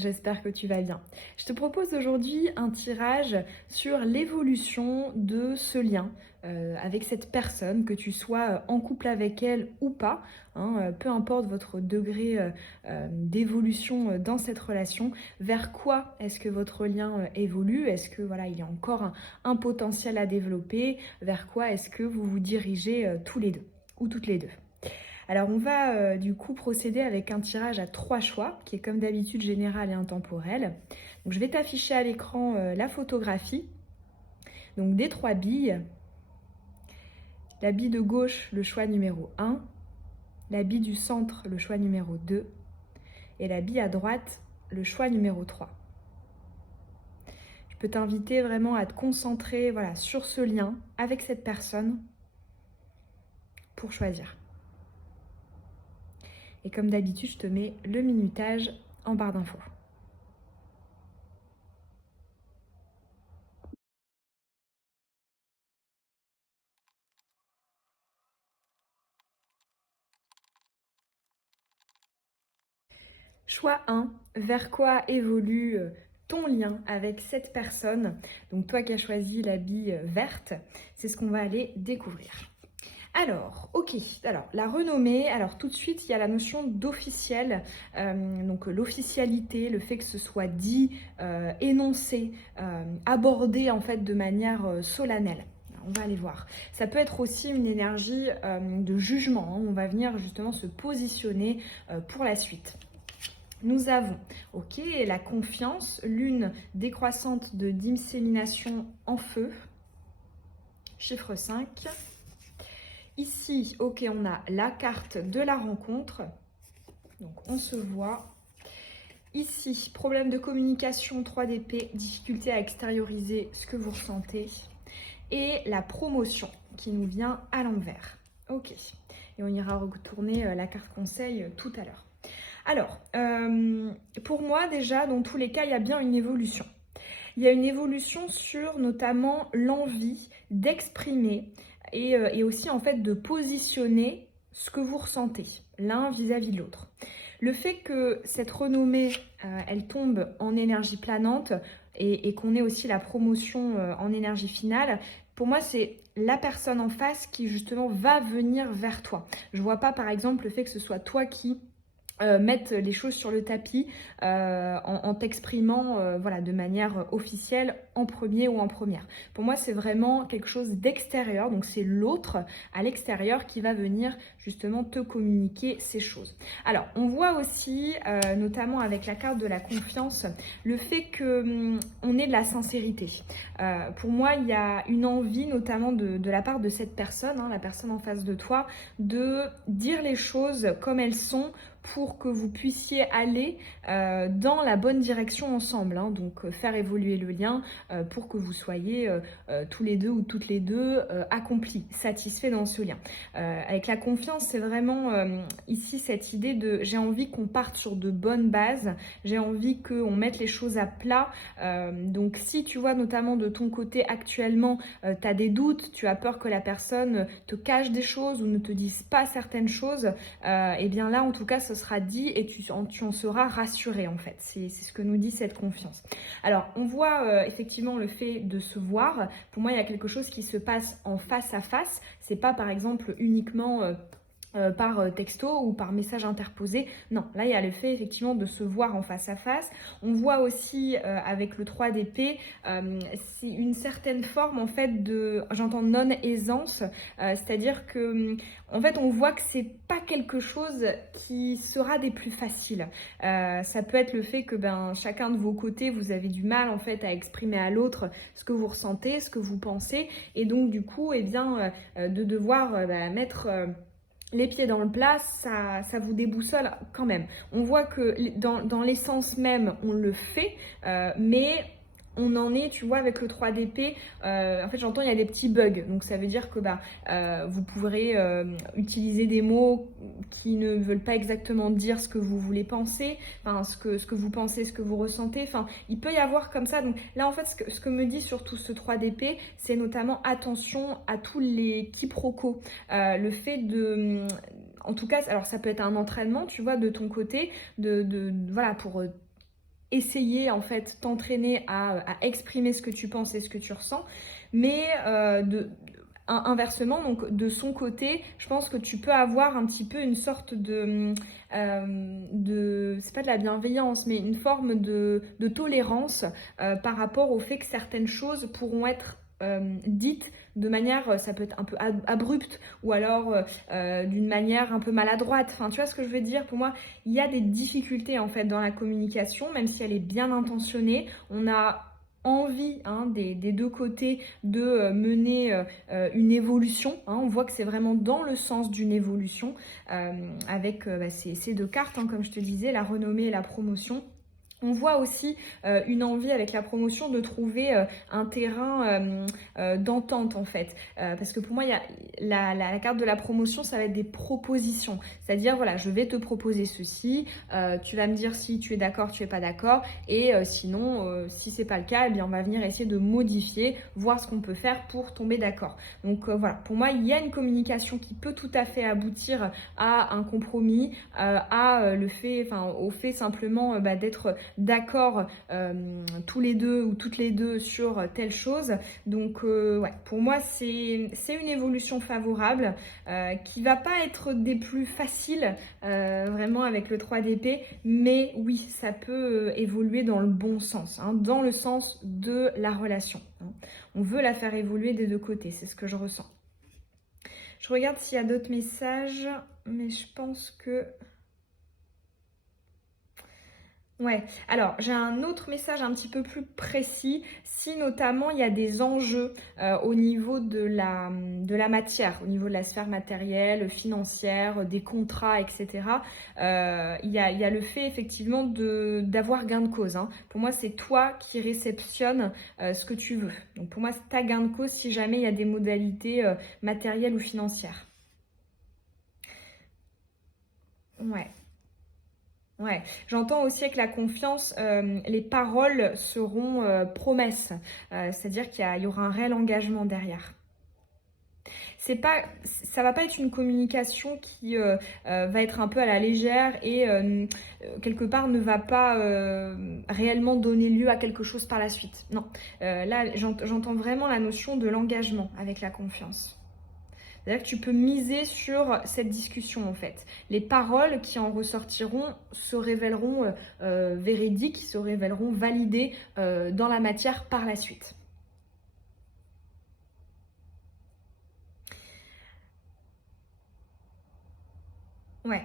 J'espère que tu vas bien. Je te propose aujourd'hui un tirage sur l'évolution de ce lien avec cette personne, que tu sois en couple avec elle ou pas, hein, peu importe votre degré d'évolution dans cette relation, vers quoi est-ce que votre lien évolue? Est-ce que voilà, il y a encore un potentiel à développer? Vers quoi est-ce que vous vous dirigez tous les deux ou toutes les deux? Alors on va du coup procéder avec un tirage à 3 choix, qui est comme d'habitude général et intemporel. Donc je vais t'afficher à l'écran la photographie, donc des 3 billes. La bille de gauche, le choix numéro 1, la bille du centre, le choix numéro 2, et la bille à droite, le choix numéro 3. Je peux t'inviter vraiment à te concentrer voilà, sur ce lien avec cette personne pour choisir. Et comme d'habitude, je te mets le minutage en barre d'infos. Choix 1, vers quoi évolue ton lien avec cette personne? Donc toi qui as choisi la bille verte, c'est ce qu'on va aller découvrir. Alors, ok, alors la renommée, alors tout de suite il y a la notion d'officiel, donc l'officialité, le fait que ce soit dit, énoncé, abordé en fait de manière solennelle. On va aller voir. Ça peut être aussi une énergie de jugement, hein. On va venir justement se positionner pour la suite. Nous avons, ok, la confiance, lune décroissante de dissémination en feu, chiffre 5. Ici, ok, on a la carte de la rencontre, donc on se voit. Ici, problème de communication, 3 d'épée, difficulté à extérioriser ce que vous ressentez. Et la promotion qui nous vient à l'envers. Ok, et on ira retourner la carte conseil tout à l'heure. Alors, pour moi déjà, dans tous les cas, il y a bien une évolution. Il y a une évolution sur notamment l'envie d'exprimer et aussi en fait de positionner ce que vous ressentez l'un vis-à-vis de l'autre. Le fait que cette renommée, elle tombe en énergie planante et qu'on ait aussi la promotion en énergie finale, pour moi c'est la personne en face qui justement va venir vers toi. Je vois pas par exemple le fait que ce soit toi qui mettre les choses sur le tapis en t'exprimant voilà, de manière officielle en premier ou en première. Pour moi, c'est vraiment quelque chose d'extérieur, donc c'est l'autre à l'extérieur qui va venir justement te communiquer ces choses. Alors, on voit aussi, notamment avec la carte de la confiance, le fait qu'on ait de la sincérité. Pour moi, il y a une envie, notamment de la part de cette personne, hein, la personne en face de toi, de dire les choses comme elles sont, pour que vous puissiez aller dans la bonne direction ensemble, hein. Donc faire évoluer le lien pour que vous soyez tous les deux ou toutes les deux accomplis, satisfaits dans ce lien. Avec la confiance, c'est vraiment ici cette idée de j'ai envie qu'on parte sur de bonnes bases, j'ai envie qu'on mette les choses à plat. Donc si tu vois notamment de ton côté actuellement, tu as des doutes, tu as peur que la personne te cache des choses ou ne te dise pas certaines choses, et bien là en tout cas ce sera dit et tu en seras rassuré en fait. C'est ce que nous dit cette confiance. Alors on voit effectivement le fait de se voir. Pour moi il y a quelque chose qui se passe en face à face. C'est pas par exemple uniquement par texto ou par message interposé. Non, là il y a le fait effectivement de se voir en face à face. On voit aussi avec le 3 d'épée, c'est une certaine forme en fait de, j'entends non-aisance, c'est-à-dire que en fait on voit que c'est pas quelque chose qui sera des plus faciles. Ça peut être le fait que chacun de vos côtés vous avez du mal en fait à exprimer à l'autre ce que vous ressentez, ce que vous pensez, et donc du coup de devoir mettre les pieds dans le plat, ça vous déboussole quand même. On voit que dans l'essence même, on le fait, mais on en est, tu vois, avec le 3 d'épée, en fait j'entends il y a des petits bugs, donc ça veut dire que vous pourrez utiliser des mots qui ne veulent pas exactement dire ce que vous voulez penser, enfin ce que vous pensez, ce que vous ressentez, enfin il peut y avoir comme ça. Donc là en fait ce que me dit surtout ce 3 d'épée, c'est notamment attention à tous les quiproquos, le fait de, en tout cas, alors ça peut être un entraînement, tu vois, de ton côté, voilà, pour essayer en fait t'entraîner à exprimer ce que tu penses et ce que tu ressens, mais inversement, donc de son côté, je pense que tu peux avoir un petit peu une sorte c'est pas de la bienveillance, mais une forme de tolérance par rapport au fait que certaines choses pourront être dites de manière, ça peut être un peu abrupte ou alors d'une manière un peu maladroite. Enfin, tu vois ce que je veux dire? Pour moi, il y a des difficultés en fait dans la communication, même si elle est bien intentionnée. On a envie des deux côtés de mener une évolution. On voit que c'est vraiment dans le sens d'une évolution avec ces deux cartes, comme je te disais, la renommée et la promotion. On voit aussi une envie avec la promotion de trouver un terrain d'entente en fait. Parce que pour moi, il y a la carte de la promotion, ça va être des propositions. C'est-à-dire, voilà, je vais te proposer ceci, tu vas me dire si tu es d'accord, tu es pas d'accord. Et sinon, si c'est pas le cas, eh bien, on va venir essayer de modifier, voir ce qu'on peut faire pour tomber d'accord. Donc voilà, pour moi, il y a une communication qui peut tout à fait aboutir à un compromis, au fait simplement d'être d'accord tous les deux ou toutes les deux sur telle chose. Donc ouais, pour moi c'est une évolution favorable qui va pas être des plus faciles vraiment avec le 3 d'épée, mais oui, ça peut évoluer dans le bon sens, dans le sens de la relation. On veut la faire évoluer des deux côtés, c'est ce que je ressens. Je regarde s'il y a d'autres messages, mais je pense que... Ouais, alors j'ai un autre message un petit peu plus précis. Si notamment il y a des enjeux au niveau de la matière, au niveau de la sphère matérielle, financière, des contrats, etc. Il y a le fait effectivement d'avoir gain de cause. Pour moi, c'est toi qui réceptionnes ce que tu veux. Donc pour moi, c'est ta gain de cause si jamais il y a des modalités matérielles ou financières. Ouais. Ouais, j'entends aussi avec la confiance, les paroles seront promesses, c'est-à-dire qu'il y aura un réel engagement derrière. Ça va pas être une communication qui va être un peu à la légère et quelque part ne va pas réellement donner lieu à quelque chose par la suite. Non, là j'entends vraiment la notion de l'engagement avec la confiance. C'est-à-dire que tu peux miser sur cette discussion en fait. Les paroles qui en ressortiront se révéleront véridiques, se révéleront validées dans la matière par la suite. Ouais.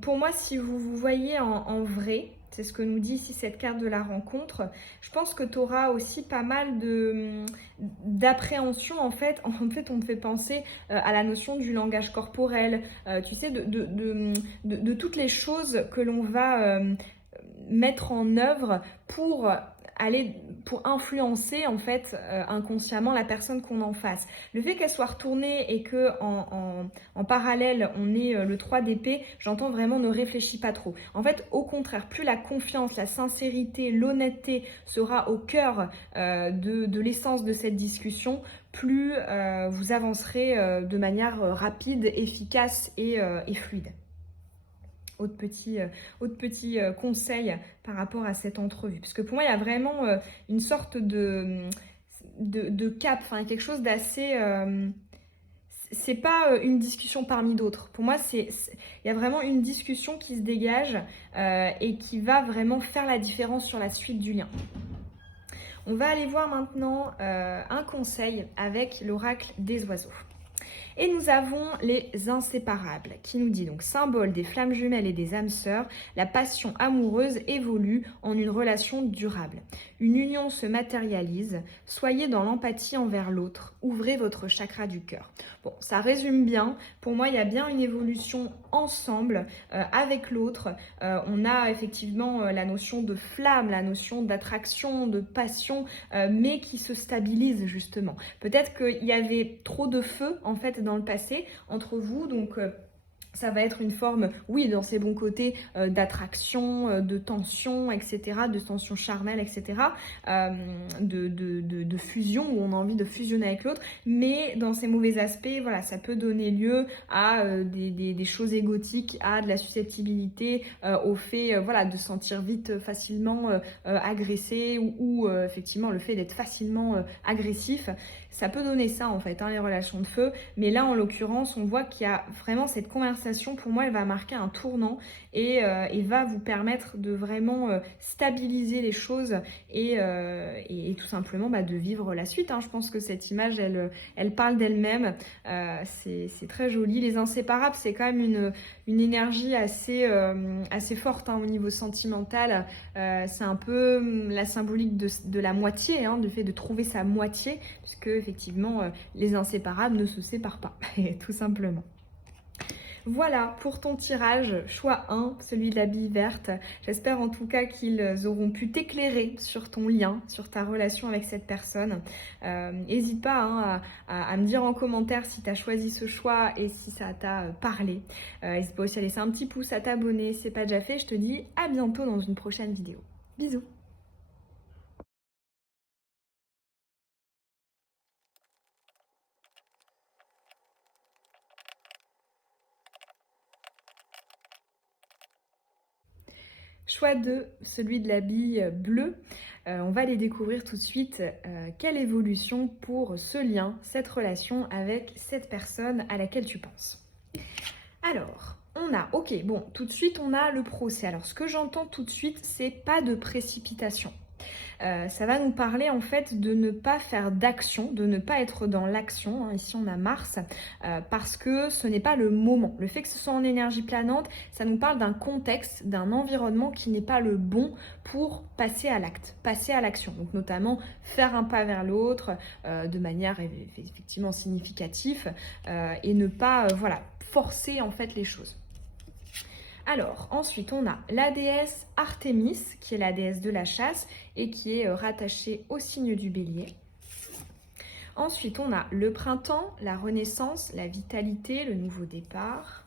Pour moi, si vous vous voyez en vrai, c'est ce que nous dit ici cette carte de la rencontre, je pense que tu auras aussi pas mal d'appréhension en fait. En fait, on te fait penser à la notion du langage corporel, tu sais, de toutes les choses que l'on va mettre en œuvre pour influencer en fait inconsciemment la personne qu'on en face. Le fait qu'elle soit retournée et que en parallèle on ait le 3 d'épée, j'entends vraiment ne réfléchis pas trop. En fait, au contraire, plus la confiance, la sincérité, l'honnêteté sera au cœur de l'essence de cette discussion, plus vous avancerez de manière rapide, efficace et fluide. Autre petit conseil par rapport à cette entrevue. Parce que pour moi, il y a vraiment une sorte de cap, enfin quelque chose d'assez... c'est pas une discussion parmi d'autres. Pour moi, il y a vraiment une discussion qui se dégage et qui va vraiment faire la différence sur la suite du lien. On va aller voir maintenant un conseil avec l'oracle des oiseaux. Et nous avons les inséparables qui nous dit donc symbole des flammes jumelles et des âmes sœurs, la passion amoureuse évolue en une relation durable. Une union se matérialise, soyez dans l'empathie envers l'autre, ouvrez votre chakra du cœur. Bon, ça résume bien. Pour moi, il y a bien une évolution ensemble avec l'autre. On a effectivement la notion de flamme, la notion d'attraction, de passion, mais qui se stabilise justement. Peut-être qu'il y avait trop de feu en fait dans le passé entre vous, donc Ça va être une forme, oui, dans ses bons côtés, d'attraction, de tension, etc., de tension charnelle, etc., de fusion, où on a envie de fusionner avec l'autre, mais dans ses mauvais aspects, voilà, ça peut donner lieu à des choses égotiques, à de la susceptibilité, au fait, voilà, de se sentir vite facilement agressé, ou effectivement le fait d'être facilement agressif. Ça peut donner ça en fait, hein, les relations de feu, mais là en l'occurrence on voit qu'il y a vraiment cette conversation, pour moi elle va marquer un tournant et va vous permettre de vraiment stabiliser les choses et tout simplement de vivre la suite, hein. Je pense que cette image elle parle d'elle-même, c'est très joli. Les inséparables, c'est quand même une énergie assez forte, hein, au niveau sentimental. C'est un peu la symbolique de la moitié, hein, du fait de trouver sa moitié, puisque effectivement les inséparables ne se séparent pas, tout simplement. Voilà pour ton tirage, choix 1, celui de la bille verte. J'espère en tout cas qu'ils auront pu t'éclairer sur ton lien, sur ta relation avec cette personne. N'hésite pas, hein, à me dire en commentaire si tu as choisi ce choix et si ça t'a parlé. N'hésite pas aussi à laisser un petit pouce, à t'abonner si ce n'est pas déjà fait. Je te dis à bientôt dans une prochaine vidéo. Bisous. Choix 2, celui de la bille bleue. On va les découvrir tout de suite. Quelle évolution pour ce lien, cette relation avec cette personne à laquelle tu penses? Alors, on a, ok, bon, tout de suite on a le procès. Alors ce que j'entends tout de suite, c'est pas de précipitation. Ça va nous parler en fait de ne pas faire d'action, de ne pas être dans l'action, hein. Ici on a Mars, parce que ce n'est pas le moment. Le fait que ce soit en énergie planante, ça nous parle d'un contexte, d'un environnement qui n'est pas le bon pour passer à l'acte, passer à l'action. Donc notamment faire un pas vers l'autre de manière effectivement significative et ne pas voilà, forcer en fait les choses. Alors, ensuite, on a la déesse Artémis, qui est la déesse de la chasse et qui est rattachée au signe du bélier. Ensuite, on a le printemps, la renaissance, la vitalité, le nouveau départ.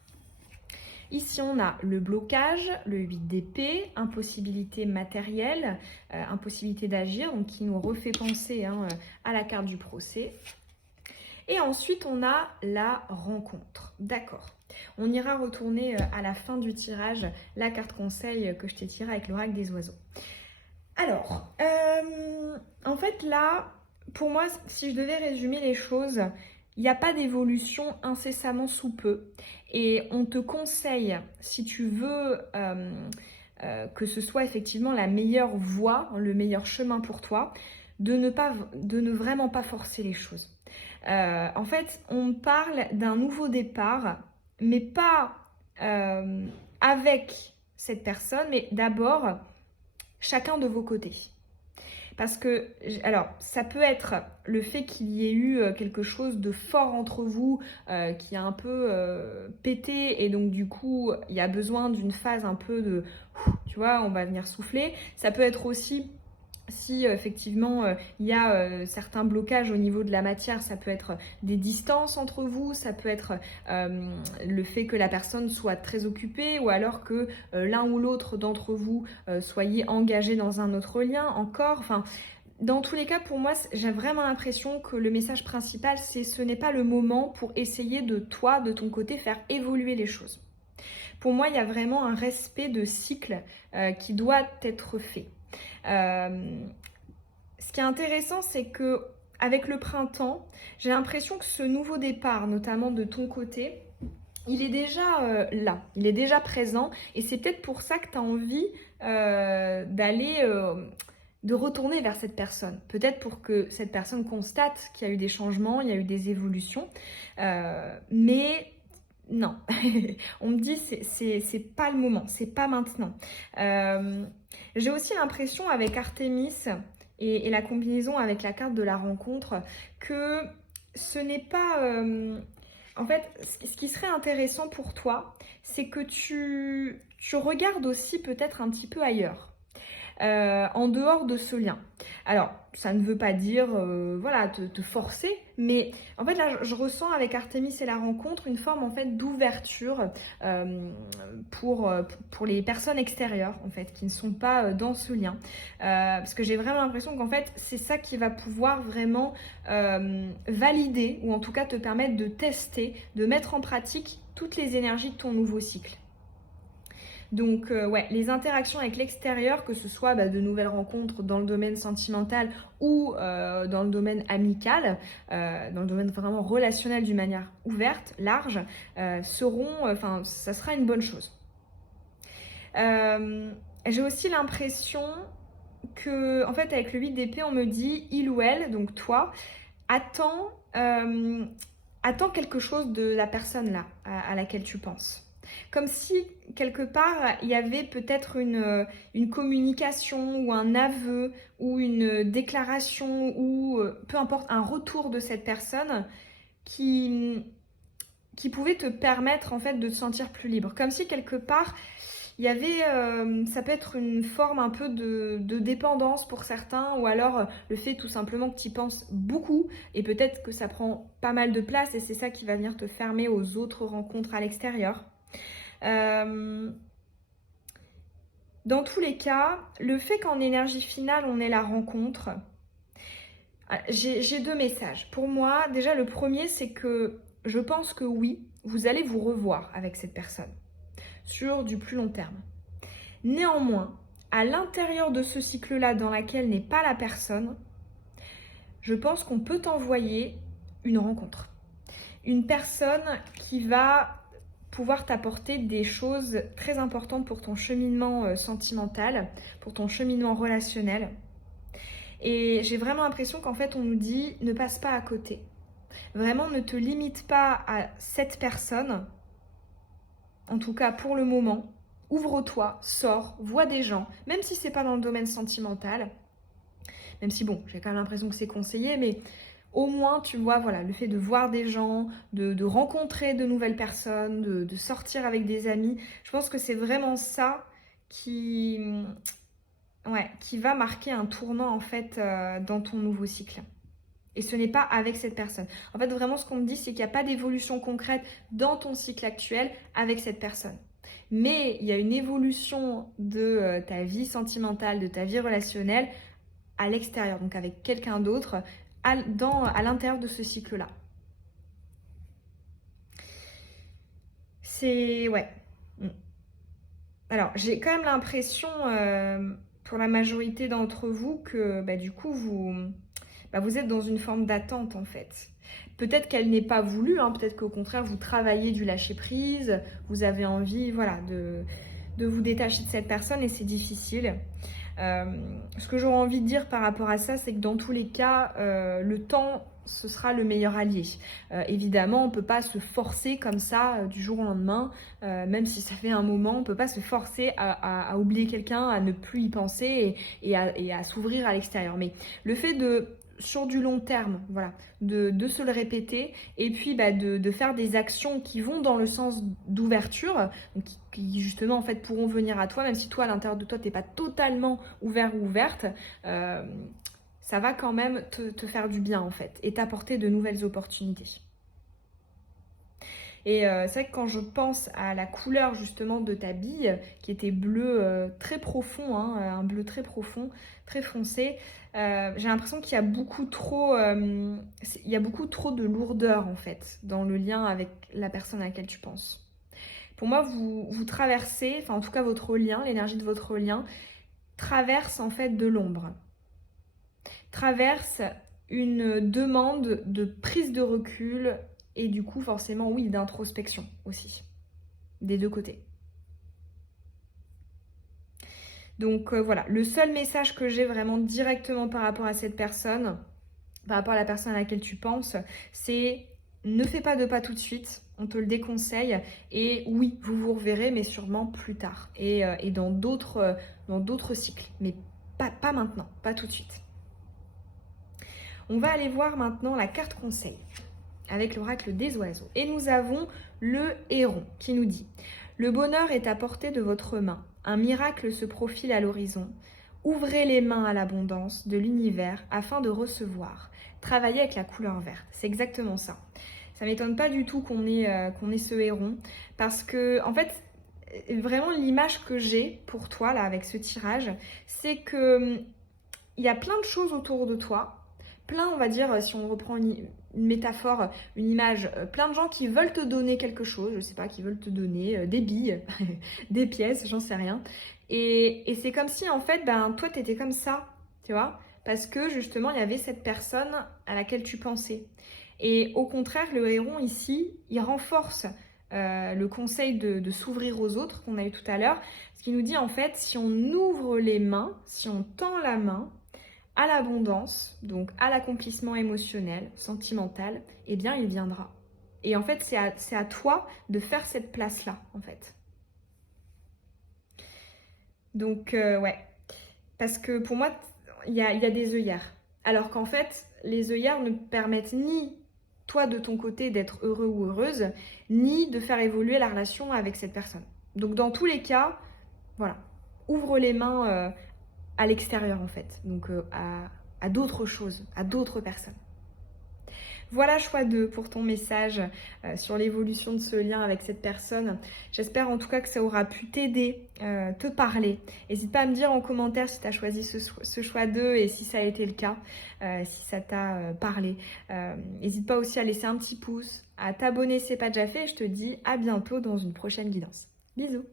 Ici, on a le blocage, le 8 d'épée, impossibilité matérielle, impossibilité d'agir, donc qui nous refait penser, hein, à la carte du procès. Et ensuite, on a la rencontre. D'accord. On ira retourner à la fin du tirage la carte conseil que je t'ai tirée avec l'oracle des oiseaux. Alors, en fait là, pour moi, si je devais résumer les choses, il n'y a pas d'évolution incessamment sous peu. Et on te conseille, si tu veux que ce soit effectivement la meilleure voie, le meilleur chemin pour toi, de ne vraiment pas forcer les choses. En fait, on parle d'un nouveau départ, mais pas avec cette personne, mais d'abord chacun de vos côtés. Parce que, alors, ça peut être le fait qu'il y ait eu quelque chose de fort entre vous qui a un peu pété et donc du coup, il y a besoin d'une phase un peu de, tu vois, on va venir souffler. Ça peut être aussi si effectivement il y a certains blocages au niveau de la matière, ça peut être des distances entre vous, ça peut être le fait que la personne soit très occupée ou alors que l'un ou l'autre d'entre vous soyez engagé dans un autre lien encore. Enfin, dans tous les cas, pour moi, j'ai vraiment l'impression que le message principal, c'est ce n'est pas le moment pour essayer de toi, de ton côté, faire évoluer les choses. Pour moi, il y a vraiment un respect de cycle qui doit être fait. Ce qui est intéressant, c'est que avec le printemps, j'ai l'impression que ce nouveau départ, notamment de ton côté, il est déjà là, il est déjà présent et c'est peut-être pour ça que tu as envie de retourner vers cette personne. Peut-être pour que cette personne constate qu'il y a eu des changements, il y a eu des évolutions, mais non, on me dit c'est pas le moment, c'est pas maintenant. J'ai aussi l'impression avec Artémis et la combinaison avec la carte de la rencontre que ce n'est pas... en fait, ce qui serait intéressant pour toi, c'est que tu regardes aussi peut-être un petit peu ailleurs. en dehors de ce lien. Alors, ça ne veut pas dire, voilà, te forcer, mais en fait, là, je ressens avec Artémis et la rencontre une forme, en fait, d'ouverture pour les personnes extérieures, en fait, qui ne sont pas dans ce lien. Parce que j'ai vraiment l'impression qu'en fait, c'est ça qui va pouvoir vraiment valider, ou en tout cas te permettre de tester, de mettre en pratique toutes les énergies de ton nouveau cycle. Donc ouais, les interactions avec l'extérieur, que ce soit de nouvelles rencontres dans le domaine sentimental ou dans le domaine amical, dans le domaine vraiment relationnel d'une manière ouverte, large, ça sera une bonne chose. J'ai aussi l'impression que, en fait, avec le 8 d'épée, on me dit, il ou elle, donc toi, attends quelque chose de la personne là, à laquelle tu penses. Comme si, quelque part, il y avait peut-être une communication ou un aveu ou une déclaration ou peu importe, un retour de cette personne qui pouvait te permettre en fait de te sentir plus libre. Comme si quelque part, il y avait, ça peut être une forme un peu de dépendance pour certains, ou alors le fait tout simplement que tu y penses beaucoup et peut-être que ça prend pas mal de place et c'est ça qui va venir te fermer aux autres rencontres à l'extérieur. Dans tous les cas, le fait qu'en énergie finale, on ait la rencontre, j'ai deux messages. Pour moi, déjà, le premier, c'est que je pense que oui, vous allez vous revoir avec cette personne sur du plus long terme. Néanmoins, à l'intérieur de ce cycle-là dans lequel n'est pas la personne, je pense qu'on peut t'envoyer une rencontre. Une personne qui va pouvoir t'apporter des choses très importantes pour ton cheminement sentimental, pour ton cheminement relationnel. Et j'ai vraiment l'impression qu'en fait, on nous dit ne passe pas à côté. Vraiment, ne te limite pas à cette personne, en tout cas pour le moment. Ouvre-toi, sors, vois des gens, même si c'est pas dans le domaine sentimental. Même si bon, j'ai quand même l'impression que c'est conseillé, mais au moins, tu vois, voilà, le fait de voir des gens, de rencontrer de nouvelles personnes, de sortir avec des amis, je pense que c'est vraiment ça qui va marquer un tournant en fait dans ton nouveau cycle. Et ce n'est pas avec cette personne. En fait, vraiment, ce qu'on me dit, c'est qu'il n'y a pas d'évolution concrète dans ton cycle actuel avec cette personne. Mais il y a une évolution de ta vie sentimentale, de ta vie relationnelle à l'extérieur, donc avec quelqu'un d'autre, à l'intérieur de ce cycle-là. C'est... ouais. Alors, j'ai quand même l'impression, pour la majorité d'entre vous, que du coup, vous êtes dans une forme d'attente, en fait. Peut-être qu'elle n'est pas voulue, hein, peut-être qu'au contraire, vous travaillez du lâcher-prise, vous avez envie, voilà, de vous détacher de cette personne et c'est difficile. Ce que j'aurais envie de dire par rapport à ça, c'est que dans tous les cas, le temps, ce sera le meilleur allié. Évidemment, on ne peut pas se forcer comme ça du jour au lendemain, même si ça fait un moment, on ne peut pas se forcer à oublier quelqu'un, à ne plus y penser et à s'ouvrir à l'extérieur. Mais le fait sur du long terme, voilà, de se le répéter et puis de faire des actions qui vont dans le sens d'ouverture, qui justement en fait pourront venir à toi, même si toi à l'intérieur de toi t'es pas totalement ouvert ou ouverte, ça va quand même te faire du bien en fait et t'apporter de nouvelles opportunités. Et c'est vrai que quand je pense à la couleur justement de ta bille, qui était bleu très profond, hein, un bleu très profond, très foncé, j'ai l'impression qu'il y a beaucoup trop, de lourdeur en fait dans le lien avec la personne à laquelle tu penses. Pour moi, vous traversez, enfin en tout cas votre lien, l'énergie de votre lien, traverse en fait de l'ombre. Traverse une demande de prise de recul et du coup forcément oui d'introspection aussi, des deux côtés. Donc voilà, le seul message que j'ai vraiment directement par rapport à cette personne, par rapport à la personne à laquelle tu penses, c'est ne fais pas de pas tout de suite, on te le déconseille. Et oui, vous vous reverrez, mais sûrement plus tard. Et dans d'autres cycles, mais pas maintenant, pas tout de suite. On va aller voir maintenant la carte conseil avec l'oracle des oiseaux. Et nous avons le héron qui nous dit « Le bonheur est à portée de votre main. Un miracle se profile à l'horizon. Ouvrez les mains à l'abondance de l'univers afin de recevoir. Travaillez avec la couleur verte. C'est exactement ça. Ça m'étonne pas du tout qu'on ait ce héron. Parce que, en fait, vraiment l'image que j'ai pour toi, là, avec ce tirage, c'est que il y a plein de choses autour de toi. Plein, on va dire, si on reprend une métaphore, une image, plein de gens qui veulent te donner quelque chose, je sais pas, qui veulent te donner des billes, des pièces, j'en sais rien. Et c'est comme si, en fait, ben, toi, t'étais comme ça, tu vois, parce que justement, il y avait cette personne à laquelle tu pensais. Et au contraire, le héron ici, il renforce le conseil de s'ouvrir aux autres qu'on a eu tout à l'heure, ce qui nous dit en fait, si on ouvre les mains, si on tend la main à l'abondance, donc à l'accomplissement émotionnel, sentimental, eh bien il viendra. Et en fait, c'est à toi de faire cette place-là, en fait. Donc, ouais. Parce que pour moi, il y a des œillères. Alors qu'en fait, les œillères ne permettent ni toi de ton côté d'être heureux ou heureuse, ni de faire évoluer la relation avec cette personne. Donc dans tous les cas, voilà, ouvre les mains à l'extérieur en fait, donc à d'autres choses, à d'autres personnes. Voilà, choix 2 pour ton message sur l'évolution de ce lien avec cette personne. J'espère en tout cas que ça aura pu t'aider, te parler. N'hésite pas à me dire en commentaire si tu as choisi ce choix 2 et si ça a été le cas, si ça t'a parlé. N'hésite pas aussi à laisser un petit pouce, à t'abonner si ce n'est pas déjà fait et je te dis à bientôt dans une prochaine guidance. Bisous.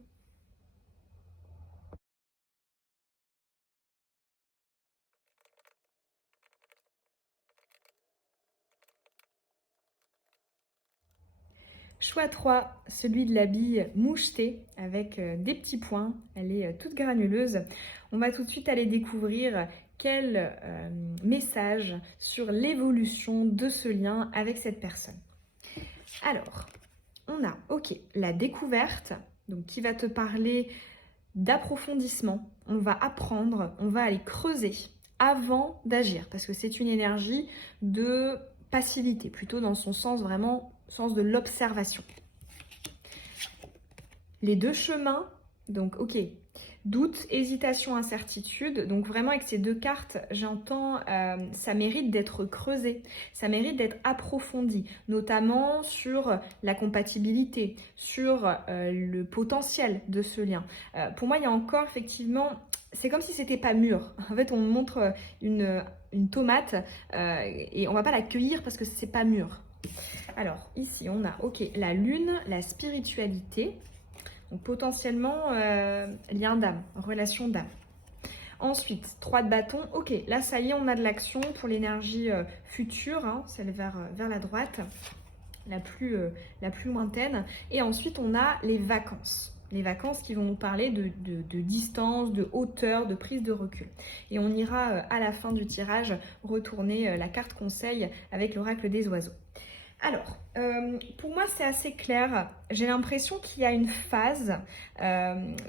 Choix 3, celui de la bille mouchetée avec des petits points. Elle est toute granuleuse. On va tout de suite aller découvrir quel message sur l'évolution de ce lien avec cette personne. Alors, on a, ok, la découverte, donc qui va te parler d'approfondissement. On va apprendre, on va aller creuser avant d'agir parce que c'est une énergie de passivité, plutôt dans son sens vraiment, sens de l'observation. Les deux chemins, donc ok, doute, hésitation, incertitude. Donc vraiment avec ces deux cartes, j'entends ça mérite d'être creusé, ça mérite d'être approfondi, notamment sur la compatibilité, sur le potentiel de ce lien. Pour moi, il y a encore effectivement, c'est comme si c'était pas mûr. En fait, on montre une tomate et on va pas la cueillir parce que c'est pas mûr. Alors ici, on a ok la lune, la spiritualité. Donc potentiellement, lien d'âme, relation d'âme. Ensuite, 3 de bâton. Ok, là ça y est, on a de l'action pour l'énergie future, hein, celle vers la droite, la plus lointaine. Et ensuite, on a les vacances. Les vacances qui vont nous parler de distance, de hauteur, de prise de recul. Et on ira à la fin du tirage retourner la carte conseil avec l'oracle des oiseaux. Alors, pour moi, c'est assez clair. J'ai l'impression qu'il y a une phase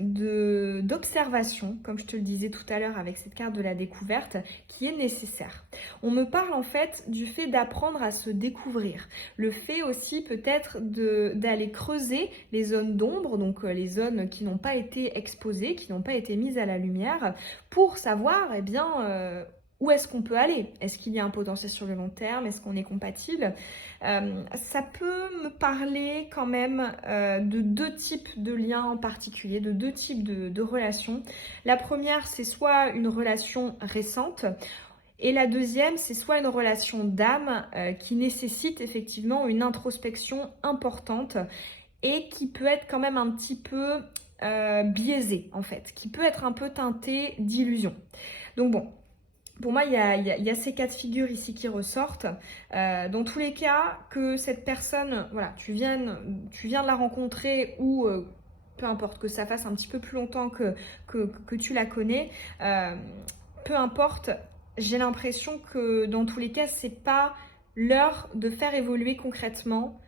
d'observation, comme je te le disais tout à l'heure avec cette carte de la découverte, qui est nécessaire. On me parle en fait du fait d'apprendre à se découvrir. Le fait aussi peut-être d'aller creuser les zones d'ombre, donc les zones qui n'ont pas été exposées, qui n'ont pas été mises à la lumière, pour savoir, eh bien, où est-ce qu'on peut aller? Est-ce qu'il y a un potentiel sur le long terme? Est-ce qu'on est compatible? Ça peut me parler quand même de 2 types de liens en particulier, de 2 types de relations. La première, c'est soit une relation récente, et la deuxième, c'est soit une relation d'âme qui nécessite effectivement une introspection importante et qui peut être quand même un petit peu biaisée en fait, qui peut être un peu teintée d'illusion. Donc bon, pour moi, il y a ces cas de figure ici qui ressortent. Dans tous les cas, que cette personne, voilà, tu viens de la rencontrer ou peu importe que ça fasse un petit peu plus longtemps que tu la connais, peu importe, j'ai l'impression que dans tous les cas, c'est pas l'heure de faire évoluer concrètement,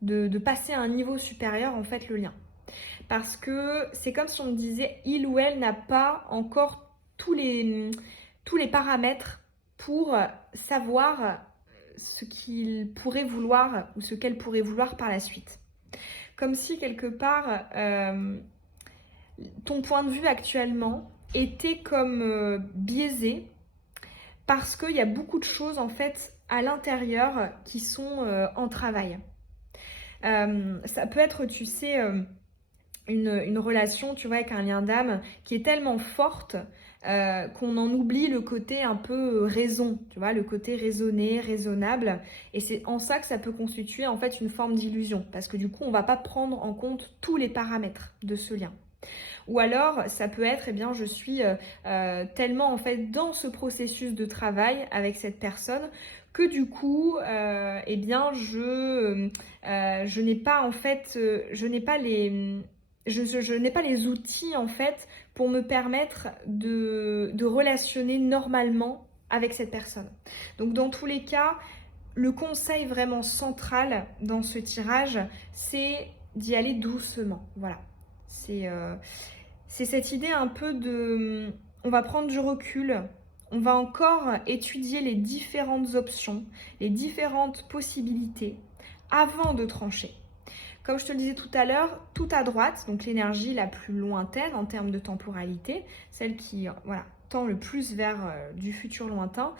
de passer à un niveau supérieur en fait le lien. Parce que c'est comme si on me disait, il ou elle n'a pas encore tous les paramètres pour savoir ce qu'il pourrait vouloir ou ce qu'elle pourrait vouloir par la suite. Comme si quelque part, ton point de vue actuellement été comme biaisé parce qu'il y a beaucoup de choses en fait à l'intérieur qui sont en travail. Ça peut être, tu sais, une relation, tu vois, avec un lien d'âme qui est tellement forte qu'on en oublie le côté un peu raison, tu vois, le côté raisonné, raisonnable. Et c'est en ça que ça peut constituer en fait une forme d'illusion, parce que du coup, on va pas prendre en compte tous les paramètres de ce lien. Ou alors, ça peut être, eh bien, je suis tellement en fait dans ce processus de travail avec cette personne que du coup, eh bien, je n'ai pas en fait, je n'ai pas les je n'ai pas les outils en fait pour me permettre de relationner normalement avec cette personne. Donc dans tous les cas, le conseil vraiment central dans ce tirage, c'est d'y aller doucement. Voilà. C'est cette idée un peu de... On va prendre du recul, on va encore étudier les différentes options, les différentes possibilités avant de trancher. Comme je te le disais tout à l'heure, tout à droite, donc l'énergie la plus lointaine en termes de temporalité, celle qui tend le plus vers du futur lointain,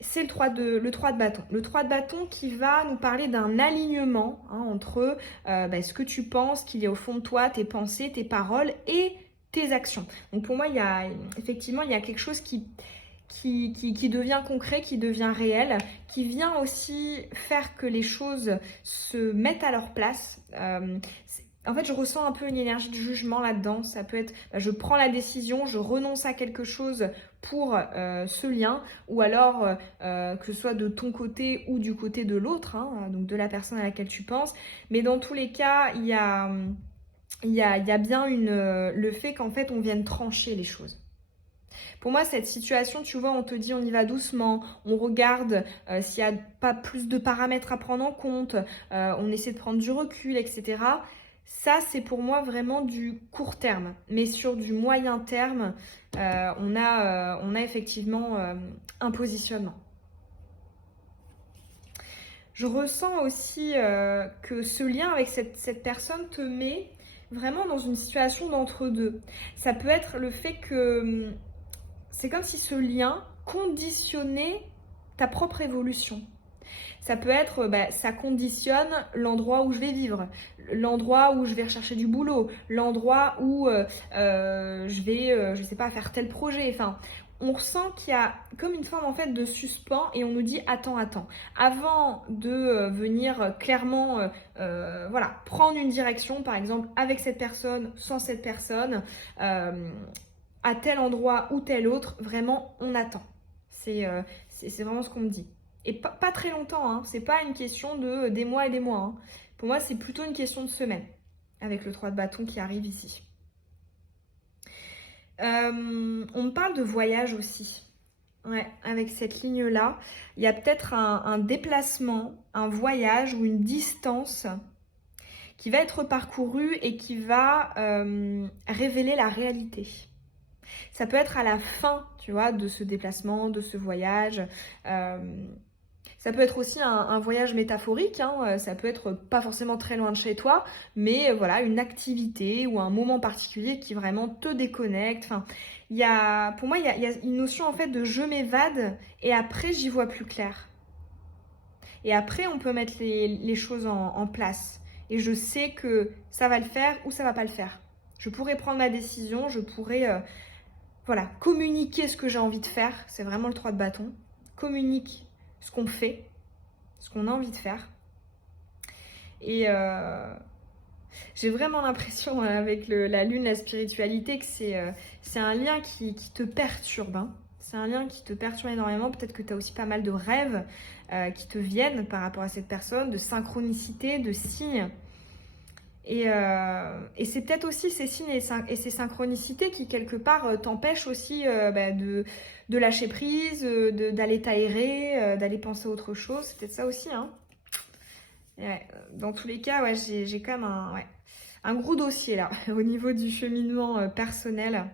c'est le 3 de bâton. Le 3 de bâton qui va nous parler d'un alignement entre ce que tu penses qu'il y a au fond de toi, tes pensées, tes paroles et tes actions. Donc pour moi, il y a quelque chose qui devient concret, qui devient réel, qui vient aussi faire que les choses se mettent à leur place. En fait, je ressens un peu une énergie de jugement là-dedans. Ça peut être, je prends la décision, je renonce à quelque chose pour ce lien, ou alors que ce soit de ton côté ou du côté de l'autre, donc de la personne à laquelle tu penses. Mais dans tous les cas, il y a bien le fait qu'en fait, on vienne trancher les choses. Pour moi, cette situation, tu vois, on te dit on y va doucement, on regarde s'il n'y a pas plus de paramètres à prendre en compte, on essaie de prendre du recul, etc. Ça, c'est pour moi vraiment du court terme. Mais sur du moyen terme, on a effectivement un positionnement. Je ressens aussi que ce lien avec cette personne te met vraiment dans une situation d'entre-deux. Ça peut être le fait que c'est comme si ce lien conditionnait ta propre évolution. Ça peut être, ça conditionne l'endroit où je vais vivre, l'endroit où je vais rechercher du boulot, l'endroit où je vais, je sais pas, faire tel projet. Enfin, on ressent qu'il y a comme une forme en fait de suspens et on nous dit attends. Avant de venir clairement, prendre une direction, par exemple avec cette personne, sans cette personne, à tel endroit ou tel autre, vraiment on attend. C'est vraiment ce qu'on me dit. Et pas très longtemps, hein. C'est pas une question de des mois et des mois. Hein. Pour moi, c'est plutôt une question de semaines, avec le 3 de bâton qui arrive ici. On me parle de voyage aussi. Ouais, avec cette ligne-là, il y a peut-être un déplacement, un voyage ou une distance qui va être parcourue et qui va révéler la réalité. Ça peut être à la fin, tu vois, de ce déplacement, de ce voyage. Ça peut être aussi un voyage métaphorique, ça peut être pas forcément très loin de chez toi, mais voilà, une activité ou un moment particulier qui vraiment te déconnecte. Enfin, pour moi, il y a une notion en fait de je m'évade et après j'y vois plus clair. Et après, on peut mettre les choses en place. Et je sais que ça va le faire ou ça va pas le faire. Je pourrais prendre ma décision, je pourrais communiquer ce que j'ai envie de faire. C'est vraiment le 3 de bâton. Communique ce qu'on fait, ce qu'on a envie de faire. Et j'ai vraiment l'impression avec la lune, la spiritualité, que c'est un lien qui te perturbe. Hein. C'est un lien qui te perturbe énormément. Peut-être que tu as aussi pas mal de rêves qui te viennent par rapport à cette personne, de synchronicité, de signes. Et c'est peut-être aussi ces signes et ces synchronicités qui, quelque part, t'empêchent aussi de lâcher prise, d'aller t'aérer, d'aller penser à autre chose. C'est peut-être ça aussi. Hein. Ouais, dans tous les cas, ouais, j'ai quand même un gros dossier là, au niveau du cheminement personnel.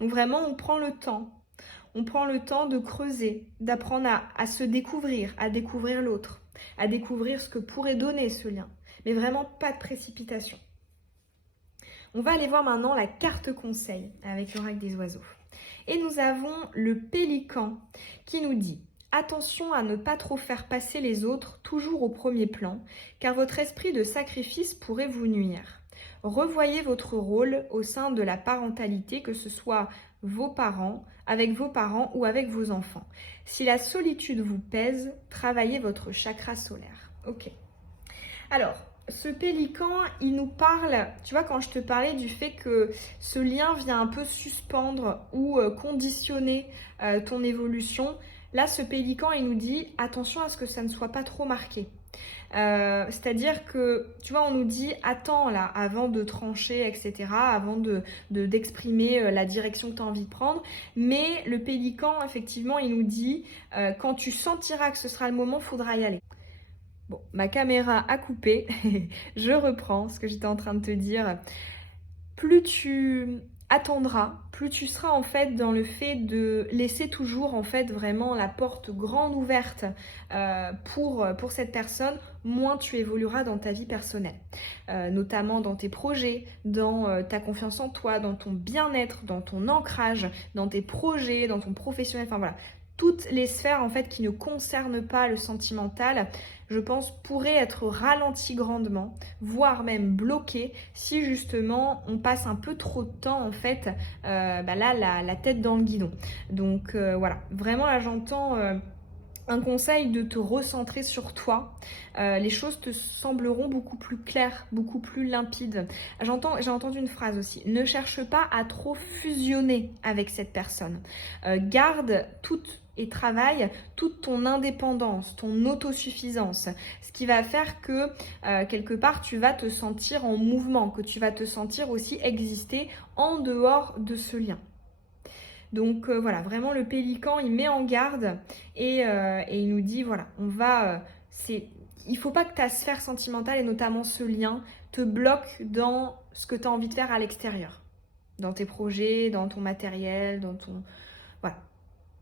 Donc vraiment, on prend le temps. On prend le temps de creuser, d'apprendre à se découvrir, à découvrir l'autre, à découvrir ce que pourrait donner ce lien. Mais vraiment pas de précipitation. On va aller voir maintenant la carte conseil avec l'oracle des oiseaux. Et nous avons le pélican qui nous dit « Attention à ne pas trop faire passer les autres toujours au premier plan, car votre esprit de sacrifice pourrait vous nuire. Revoyez votre rôle au sein de la parentalité, que ce soit avec vos parents ou avec vos enfants. Si la solitude vous pèse, travaillez votre chakra solaire. » Ok. Alors, ce pélican, il nous parle, tu vois, quand je te parlais du fait que ce lien vient un peu suspendre ou conditionner ton évolution, là, ce pélican, il nous dit attention à ce que ça ne soit pas trop marqué. C'est-à-dire que, tu vois, on nous dit attends là, avant de trancher, etc., avant d'exprimer la direction que tu as envie de prendre. Mais le pélican, effectivement, il nous dit quand tu sentiras que ce sera le moment, il faudra y aller. Bon, ma caméra a coupé, je reprends ce que j'étais en train de te dire. Plus tu attendras, plus tu seras en fait dans le fait de laisser toujours en fait vraiment la porte grande ouverte pour cette personne, moins tu évolueras dans ta vie personnelle, notamment dans tes projets, dans ta confiance en toi, dans ton bien-être, dans ton ancrage, dans tes projets, dans ton professionnel, enfin voilà. Toutes les sphères en fait qui ne concernent pas le sentimental, je pense, pourraient être ralenties grandement, voire même bloquées si justement on passe un peu trop de temps en fait là la tête dans le guidon. Donc voilà, vraiment là j'entends un conseil de te recentrer sur toi. Les choses te sembleront beaucoup plus claires, beaucoup plus limpides. J'ai entendu une phrase aussi. Ne cherche pas à trop fusionner avec cette personne. Garde et travaille toute ton indépendance, ton autosuffisance. Ce qui va faire que quelque part tu vas te sentir en mouvement, que tu vas te sentir aussi exister en dehors de ce lien. Donc voilà, vraiment le pélican, il met en garde et il nous dit, voilà, il faut pas que ta sphère sentimentale et notamment ce lien te bloque dans ce que tu as envie de faire à l'extérieur. Dans tes projets, dans ton matériel, voilà,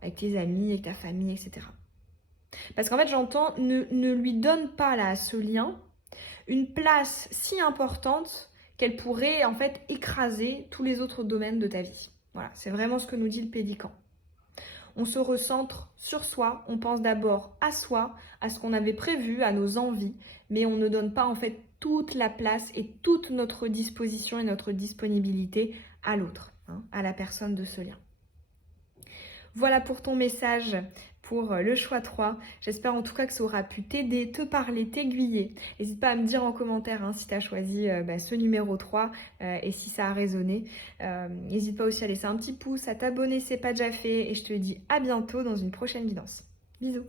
avec tes amis, avec ta famille, etc. Parce qu'en fait, j'entends, ne lui donne pas là, à ce lien une place si importante qu'elle pourrait en fait écraser tous les autres domaines de ta vie. Voilà, c'est vraiment ce que nous dit le pélican. On se recentre sur soi, on pense d'abord à soi, à ce qu'on avait prévu, à nos envies, mais on ne donne pas en fait toute la place et toute notre disposition et notre disponibilité à l'autre, à la personne de ce lien. Voilà pour ton message pour le choix 3. J'espère en tout cas que ça aura pu t'aider, te parler, t'aiguiller. N'hésite pas à me dire en commentaire si tu as choisi ce numéro 3 et si ça a résonné. N'hésite pas aussi à laisser un petit pouce, à t'abonner si ce n'est pas déjà fait. Et je te dis à bientôt dans une prochaine guidance. Bisous.